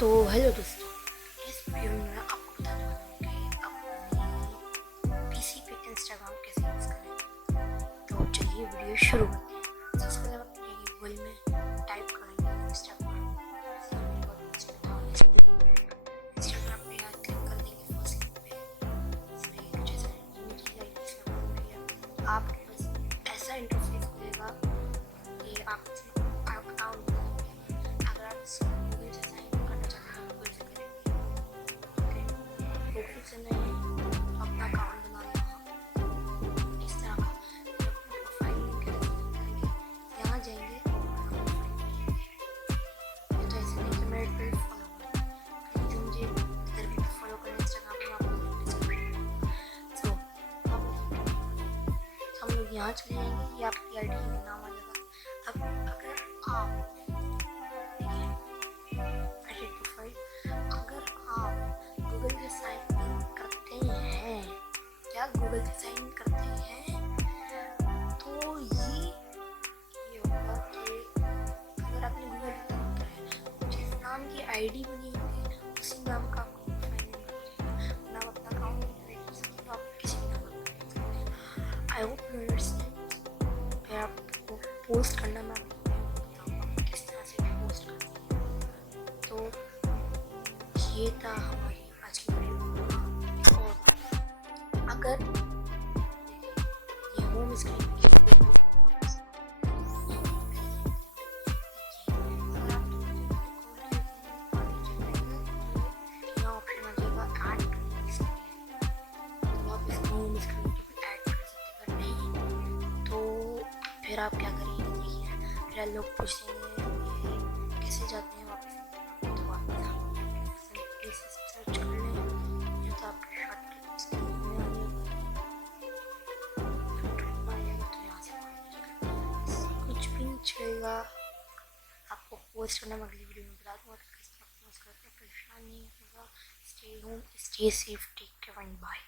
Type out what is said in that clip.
तो हेलो दोस्तों, इस वीडियो में मैं आपको बताने वाला हूँ कि अपनी पीसी पे इंस्टाग्राम कैसे यूज़ करें। तो चलिए वीडियो शुरू करते हैं। सबसे पहले आप गूगल में टाइप करेंगे इंस्टाग्राम। इंस्टाग्राम पे यहाँ क्लिक कर देंगे फर्स्ट लिंक पे। इसमें कुछ ऐसा इमेज आएगी, आपके पास ऐसा इंटरफेस खुलेगा कि आप अकाउंट बनाएंगे। अगर आप गूगल से साइन करना चाहते हैं गूगल से करेंगे, गूगल से नहीं अपना अकाउंट बनाना इस तरह का। फिर अपना प्रोफाइल करेंगे, यहाँ जाएंगे तो ऐसे नहीं कि मेरे पे फॉलो करें, जो मुझे इधर भी फॉलो करें इंस्टाग्राम पे आप हम लोग यहाँ चले जाएंगे। ये आपकी आई डी का नाम आ जाएगा। अब अगर आप अगर आप गूगल से साइन इन करते हैं, क्या गूगल से साइन इन करते हैं, तो ये होगा कि अगर आपने गूगल अकाउंट कराया, जिस नाम की आईडी बनी होगी उसी नाम का आपको साइन इन करना चाहिए। नाम अपना अकाउंट क्रिएट कर सकते हो, आप किसी भी नाम का क्रिएट कर सकते हैं। I hope you understand. फिर आपको पोस्ट करना मैं आपको बताऊँगा किस तरह से पोस्ट करना है। तो ये था हमारी आज की वीडियो। और अगर ये होम स्क्रीन ऑप्शन आ जाएगा ऐड तो आप इसको होम स्क्रीन पे ऐड कर सकते। अगर नहीं तो फिर आप क्या करिए, देखिए फिर लोग पूछते हैं कैसे जाते हैं वापस, तो वापस सर्च कर लें या तो आपके शॉर्टकट स्क्रीन में आ जाएगा, तो यहाँ से कुछ भी नहीं चलेगा। आपको पोस्ट करना मैं अगली वीडियो में बता दूँगा किस तरह पोस्ट करते हैं, परेशान नहीं होगा। Stay home, stay safe, take care and bye.